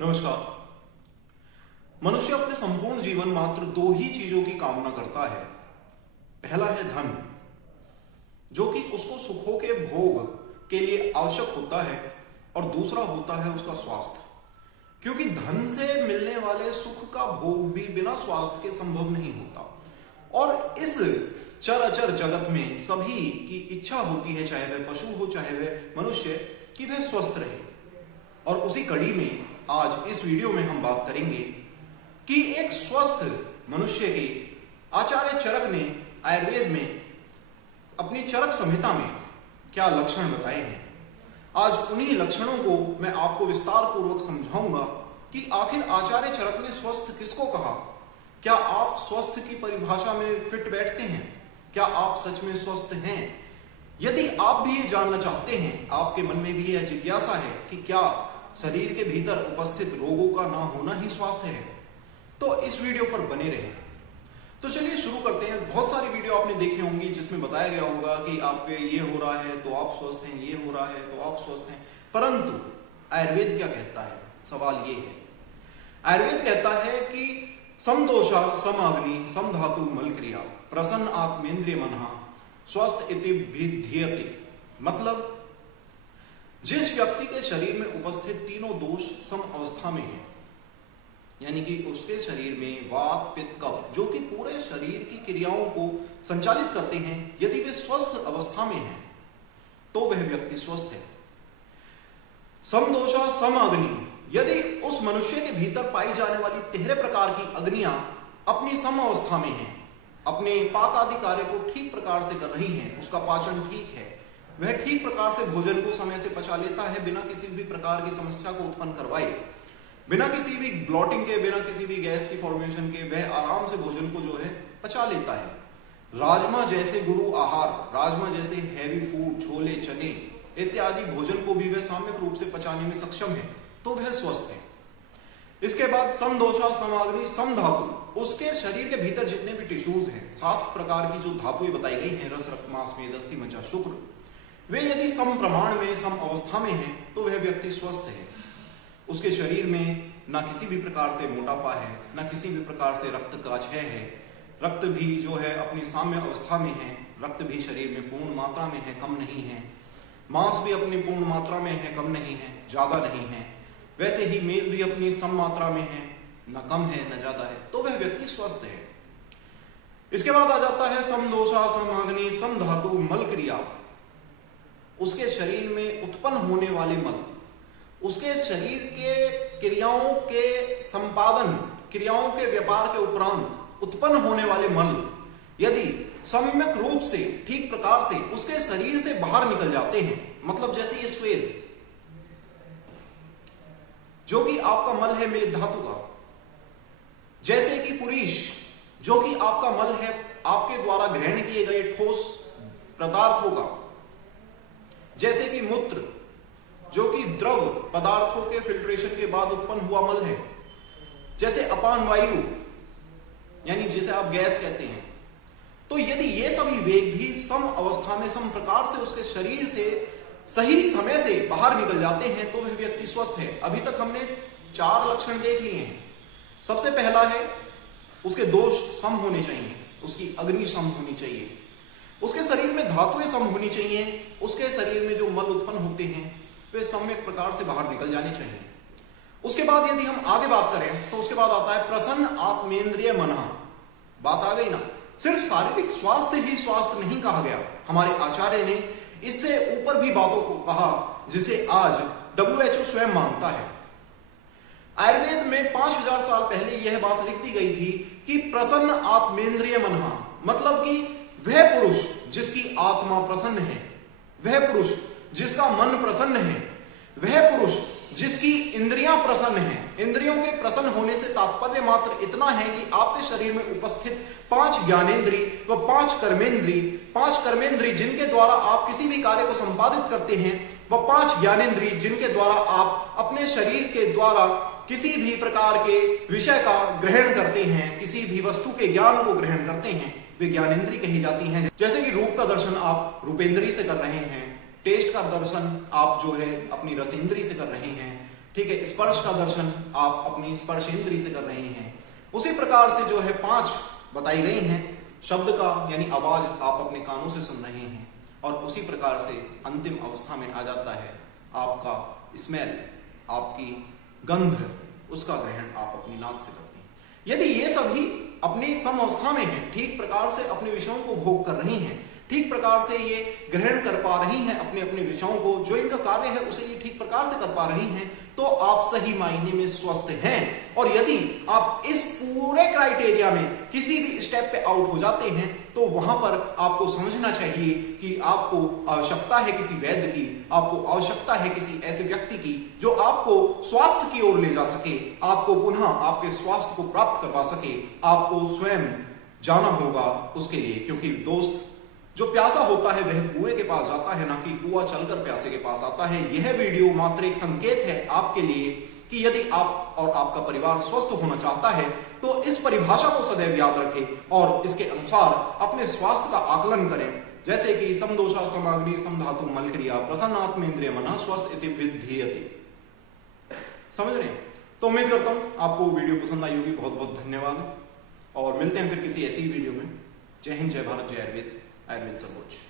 नमस्कार। मनुष्य अपने संपूर्ण जीवन मात्र दो ही चीजों की कामना करता है। पहला है धन, जो कि उसको सुखों के भोग के लिए आवश्यक होता है, और दूसरा होता है उसका स्वास्थ्य, क्योंकि धन से मिलने वाले सुख का भोग भी बिना स्वास्थ्य के संभव नहीं होता। और इस चराचर जगत में सभी की इच्छा होती है, चाहे वह पशु हो चाहे वह मनुष्य, कि वह स्वस्थ रहे। और उसी कड़ी में आज इस वीडियो में हम बात करेंगे कि एक स्वस्थ मनुष्य के आचार्य चरक ने आयुर्वेद में अपनी चरक संहिता में क्या लक्षण बताए हैं। आज उन्हीं लक्षणों को मैं आपको विस्तार पूर्वक समझाऊंगा कि आखिर आचार्य चरक ने स्वस्थ किसको कहा। क्या आप स्वस्थ की परिभाषा में फिट बैठते हैं? क्या आप सच में स्वस्थ हैं? यदि आप भी ये जानना चाहते हैं, आपके मन में भी यह जिज्ञासा है कि क्या शरीर के भीतर उपस्थित रोगों का ना होना ही स्वास्थ्य है, तो इस वीडियो पर बने रहें। तो चलिए शुरू करते हैं। बहुत सारी वीडियो आपने देखी होंगी जिसमें बताया गया होगा कि आपके ये हो रहा है तो आप स्वस्थ हैं, ये हो रहा है तो आप स्वस्थ हैं। परंतु आयुर्वेद क्या कहता है? सवाल ये है, आयुर्वेद कहता है कि समदोषा समाग्नि समधातु मल क्रिया प्रसन्न आत्मेंद्रिय मनः स्वस्थ इति भिद्यते। मतलब जिस व्यक्ति के शरीर में उपस्थित तीनों दोष सम अवस्था में है, यानी कि उसके शरीर में वात पित्त कफ जो कि पूरे शरीर की क्रियाओं को संचालित करते हैं, यदि वे स्वस्थ अवस्था में हैं तो वह व्यक्ति स्वस्थ है। समदोषा समाग्नि, यदि उस मनुष्य के भीतर पाई जाने वाली 13 प्रकार की अग्नियां अपनी सम अवस्था में हैं, अपने पाक आदि कार्य को ठीक प्रकार से कर रही हैं, उसका पाचन ठीक है, वह ठीक प्रकार से भोजन को समय से पचा लेता है बिना किसी भी प्रकार की समस्या को उत्पन्न करवाए, बिना किसी भी ब्लॉटिंग के, बिना किसी भी गैस की फॉर्मेशन के, वह आराम से भोजन को जो है पचा लेता है। राजमा जैसे गुरु आहार, राजमा जैसे हैवी फूड, छोले चने इत्यादि भोजन को भी वह साम्यक रूप से पचाने में सक्षम है, तो वह स्वस्थ है। इसके बाद समदोषा समाग्नि समधातु, उसके शरीर के भीतर जितने भी टिश्यूज हैं, 7 प्रकार की जो धातुएं बताई गई हैं, रस रक्त मांस मेद अस्थि मज्जा शुक्र, वे यदि सम प्रमाण में सम अवस्था में हैं तो वह व्यक्ति स्वस्थ है। उसके शरीर में ना किसी भी प्रकार से मोटापा है, ना किसी भी प्रकार से रक्त का क्षय है, रक्त भी जो है अपनी साम्य अवस्था में है, रक्त भी शरीर में पूर्ण मात्रा में है, कम नहीं है, मांस भी अपनी पूर्ण मात्रा में है, कम नहीं है, ज्यादा नहीं है, वैसे ही मेद भी अपनी सम मात्रा में है, न कम है न ज्यादा है, तो वह व्यक्ति स्वस्थ है। इसके बाद आ जाता है समदोषा समाग्नि समधातु मल क्रिया, उसके शरीर में उत्पन्न होने वाले मल, उसके शरीर के क्रियाओं के संपादन, क्रियाओं के व्यापार के उपरांत उत्पन्न होने वाले मल यदि सम्यक रूप से ठीक प्रकार से उसके शरीर से बाहर निकल जाते हैं, मतलब जैसे ये स्वेद जो कि आपका मल है मेद धातु का, जैसे कि पुरीश जो कि आपका मल है आपके द्वारा ग्रहण किए गए ठोस पदार्थों का, जैसे कि मूत्र जो कि द्रव पदार्थों के फिल्ट्रेशन के बाद उत्पन्न हुआ मल है, जैसे अपान वायु यानी जिसे आप गैस कहते हैं। तो यदि ये सभी वेग भी सम अवस्था में सम प्रकार से उसके शरीर से सही समय से बाहर निकल जाते हैं तो वह व्यक्ति स्वस्थ है। अभी तक हमने 4 लक्षण देख लिए हैं। सबसे पहला है उसके दोष सम होने चाहिए, उसकी अग्नि सम होनी चाहिए, उसके शरीर में धातुएं सम होनी चाहिए, उसके शरीर में जो मल उत्पन्न होते हैं वे सम्यक प्रकार से बाहर निकल जाने चाहिए। उसके बाद यदि हम आगे बात करें तो उसके बाद आता है प्रसन्न आत्मेंद्रिय मनः। बात आ गई ना, सिर्फ शारीरिक स्वास्थ्य ही स्वास्थ्य नहीं कहा गया, हमारे आचार्य ने इससे ऊपर भी बातों को कहा जिसे आज WHO स्वयं मानता है। आयुर्वेद में 5000 साल पहले यह बात लिख दी गई थी कि प्रसन्न आत्मेंद्रिय मनः, मतलब कि वह पुरुष जिसकी आत्मा प्रसन्न है, वह पुरुष जिसका मन प्रसन्न है, वह पुरुष जिसकी इंद्रियां प्रसन्न हैं। इंद्रियों के प्रसन्न होने से तात्पर्य मात्र इतना है कि आपके शरीर में उपस्थित 5 ज्ञानेंद्री व 5 कर्मेंद्री जिनके द्वारा आप किसी भी कार्य को संपादित करते हैं, वह 5 ज्ञानेंद्री जिनके द्वारा आप अपने शरीर के द्वारा किसी भी प्रकार के विषय का ग्रहण करते हैं, किसी भी वस्तु के ज्ञान को ग्रहण करते हैं, वे ज्ञानेंद्री कही जाती हैं। जैसे कि रूप का दर्शन आप रूपेंद्री से कर रहे हैं, टेस्ट का दर्शन आप जो है अपनी रसेंद्री से कर रहे हैं, ठीक है, स्पर्श का दर्शन आप अपनी स्पर्श इंद्री से कर रहे हैं। उसी प्रकार से जो है 5 बताई गई हैं, शब्द का यानी आवाज आप अपने कानों से सुन रहे हैं, और उसी प्रकार से अंतिम अवस्था में आ जाता है आपका स्मेल, आपकी गंध, उसका ग्रहण आप अपनी नाक से करते हैं। यदि ये सभी अपनी सम अवस्था में हैं, ठीक प्रकार से अपने विषयों को भोग कर रही हैं, ठीक प्रकार से ये ग्रहण कर पा रही हैं अपने अपने विषयों को, जो इनका कार्य है उसे ये ठीक प्रकार से कर पा रही हैं, तो आप सही मायने में स्वस्थ हैं। और यदि आप इस पूरे क्राइटेरिया में किसी भी स्टेप पे आउट हो जाते हैं, तो वहां पर आपको समझना चाहिए कि आपको आवश्यकता है किसी वैद्य की, आपको आवश्यकता है किसी ऐसे व्यक्ति की जो आपको स्वास्थ्य की ओर ले जा सके, आपको पुनः आपके स्वास्थ्य को प्राप्त करवा सके। आपको स्वयं जाना होगा उसके लिए, क्योंकि दोस्त, जो प्यासा होता है वह कुएं के पास जाता है, ना कि कुआं चलकर प्यासे के पास आता है। यह वीडियो मात्र एक संकेत है आपके लिए कि यदि आप और आपका परिवार स्वस्थ होना चाहता है, तो इस परिभाषा को सदैव याद रखें और इसके अनुसार अपने स्वास्थ्य का आकलन करें। जैसे कि समदोषा समाग्नि समधातु मलक्रिया प्रसन्नात्मेंद्रिय मनः स्वस्थ इति विधीयते। समझ रहे हैं? तो उम्मीद करता हूं आपको वीडियो पसंद आई होगी। बहुत बहुत धन्यवाद, और मिलते हैं फिर किसी ऐसी वीडियो में। जय हिंद, जय भारत, जय आयुर्वेद, आयुर्वेद सर्वोच्च।